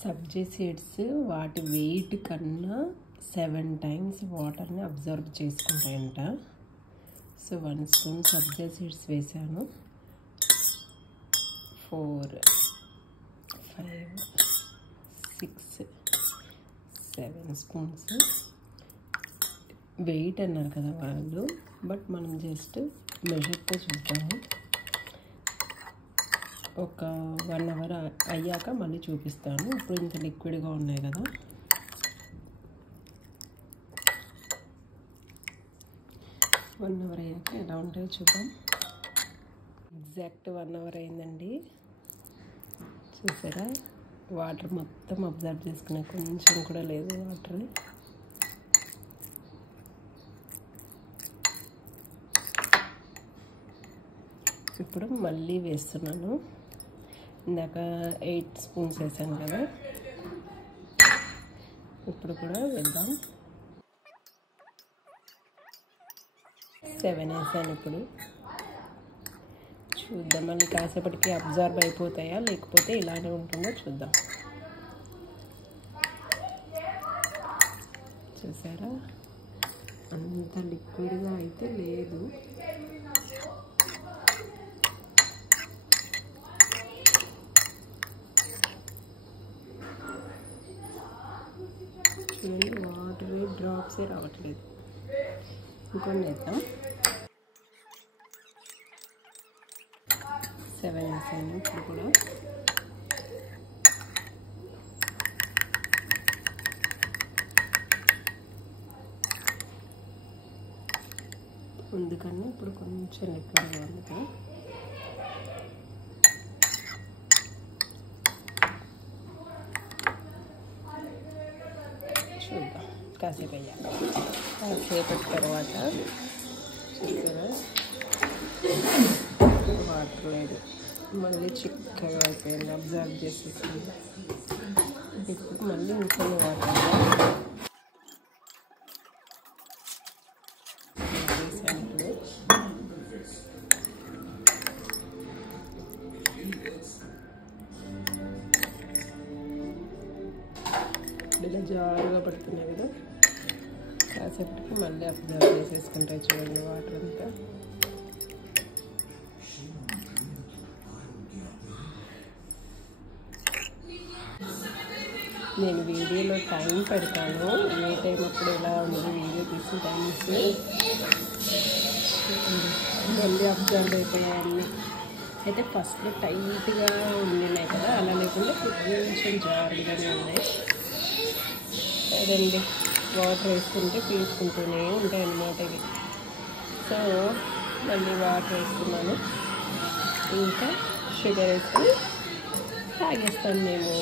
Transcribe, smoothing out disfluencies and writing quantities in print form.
సబ్జీ seeds వాటి wait కన్నా 7 times వాటర్ని అబ్జర్వ్ చేసుకుంటాయంట. సో 1 spoon సబ్జీ సీడ్స్ వేసాను. 4 5 6 7 spoons. వెయిట్ అన్నారు కదా వాళ్ళు, బట్ మనం జస్ట్ మెజర్తో చూద్దాము. ఒక 1 hour అయ్యాక మళ్ళీ చూపిస్తాను. ఇప్పుడు ఇంత లిక్విడ్గా ఉన్నాయి కదా, వన్ అవర్ అయ్యాక ఎలా ఉంటాయో చూద్దాం. ఎగ్జాక్ట్ 1 hour అయిందండి. చూసారా, వాటర్ మొత్తం అబ్జర్వ్ చేసుకునే, కొంచెం కూడా లేదు వాటర్. ఇప్పుడు మళ్ళీ వేస్తున్నాను. ఇందాక 8 spoons వేసాను కదా, ఇప్పుడు కూడా వేద్దాం. 7 వేసాను. ఇప్పుడు చూద్దాం, మళ్ళీ కాసేపటికి అబ్జర్వ్ అయిపోతాయా లేకపోతే ఇలానే ఉంటుందో చూద్దాం. చూసారా, అంత లిక్విడ్గా అయితే లేదు. చూడండి, వాటర్ డ్రాప్సే రావట్లేదు. ఇంకొన్ని వేద్దాం. 7 వేసాను. ఇప్పుడు కూడా ముందుకన్నా ఇప్పుడు కొంచెం లిక్విడ్గా ఉంది. చూద్దాం కాసేపు అయ్యాక. కాసేపటి తర్వాత చూసారా, వాటర్ లేదు, మళ్ళీ చిక్కగా అయిపోయింది, అబ్జర్వ్ చేసేసింది. ఇప్పుడు మళ్ళీ ఇంకొన్ని వాటర్ వేసాను. ఇప్పుడు ఇలా జారుగా పడుతున్నాయి కదా, కాసేపటికి మళ్ళీ అబ్జర్వ్ చేసేసుకుంటాయి. చూడండి వాటర్ అంతా. నేను వీడియోలో టైం పెడతాను, ఏ టైం అప్పుడు ఎలా ఉంది వీడియో తీసిన టైమ్స్. మళ్ళీ అబ్జర్వ్ అయిపోయాయి. అయితే ఫస్ట్లో టైట్గా ఉండినాయి కదా, అలా లేకుండా కొంచెం జారుగానే ఉన్నాయి. అదండి, వాటర్ వేసుకుంటే పీల్చుకుంటూనే ఉంటాయి అన్నమాట ఇవి. సో మళ్ళీ వాటర్ వేస్తున్నాను, ఇంకా షుగర్ వేసుకొని తాగేస్తాను మేము.